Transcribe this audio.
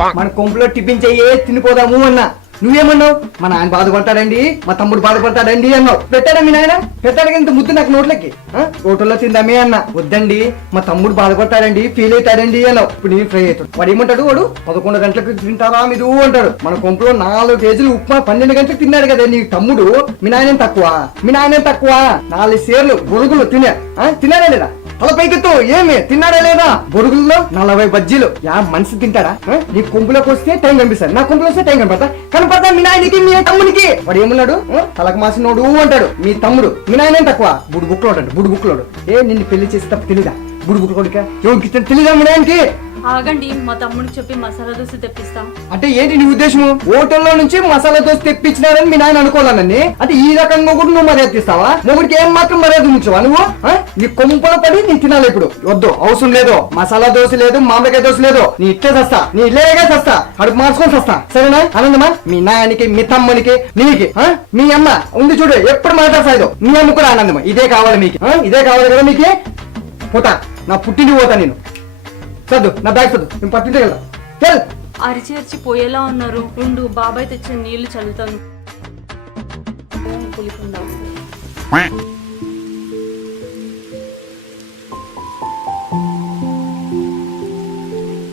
మన కొంపులో టిఫిన్ చెయ్యే తినిపోదాము అన్నా. నువ్వేమన్నావు? మా నాయన బాధపడతాడండి, మా తమ్ముడు బాధపడతాడండి అన్నావు. పెట్టాడా మీ నాయన? పెట్టాడు ఇంత ముద్దు నాకు నోట్లకి. హోటల్లో తిందామే అన్నా. వద్దండి, మా తమ్ముడు బాధపడతాడండి, ఫీల్ అవుతాడండి అన్నావు. ఇప్పుడు నేను ఫ్రై అవుతాడు. వాడు ఏమంటాడు? వాడు 11 గంటలకు తింటారా మీరు అంటాడు. మన కొంపులో 4 కేజీలు ఉప్మా 12 గంటలకు తిన్నాడు కదా నీ తమ్ముడు. మీ నాయన తక్కువ? మీ నాయన తక్కువ? 4 సేర్లు బొరుగులు తిన్నాడా లేదా? తల పైకెత్తు. ఏమి తిన్నాడా లేదా? బొరుగుల్లో 40 బజ్జీలు. మనిషి తింటాడా? నీ కొంపులోకి వస్తే టైం కనిపిస్తాడు, నా కొంపులో వస్తే టైం కనపడతా మీ నాయనకి మీ తమ్మునికి. వాడు ఏమన్నాడు? తలకు మాసినోడు అంటాడు మీ తమ్ముడు. మీ నాయన తక్కువ? బుడు బుక్లోడు అంట. బుడు బుక్లోడు. నిన్ను పెళ్లి చేసి తప్ప తెలీదా? బుడు బుక్లోడిక ఎవరికి తెలీదా మీ నాయనకి? ఆగండి, మా తమ్ముడికి చెప్పి మసాలా దోశ తెప్పిస్తాం. అంటే ఏంటి నీ ఉద్దేశము? హోటల్లో నుంచి మసాలా దోశ తెప్పించినారని మీ నాయన అనుకోవాలని? అంటే ఈ రకంగా కూడా నువ్వు మర్యాద ఇస్తావా? మొగుడికి ఏం మాత్రం మర్యాద ఉంచవా నువ్వు? నీ కొంపల పడి నీ తినాలి ఇప్పుడు. వద్దు, అవసరం లేదు. మసాలా దోశ లేదు, మామిడికాయ దోశ లేదు. నీ ఇట్లే చస్తా, నీ ఇల్లేగా చస్తా, అడుగు మార్చుకొని చస్తా. సరేనా? ఆనందమా? మీ నాయనికి, మీ తమ్మునికి, నీకి. మీ అమ్మ ఉంది చూడు, ఎప్పుడు మాట్లాడతాదో. మీ అమ్మ కూడా ఆనందమా? ఇదే కావాలి మీకు? ఇదే కావాలి కదా మీకు? పోతా, నా పుట్టింటి పోతా నేను. చదువు, నా బ్యాగ్ చదువు, నేను పట్టింటే కదా. అరిచి అరిచి పోయేలా ఉన్నారు. ఉండు, బాబాయ్ తెచ్చిన నీళ్లు చల్లుతాను. పులిపుందా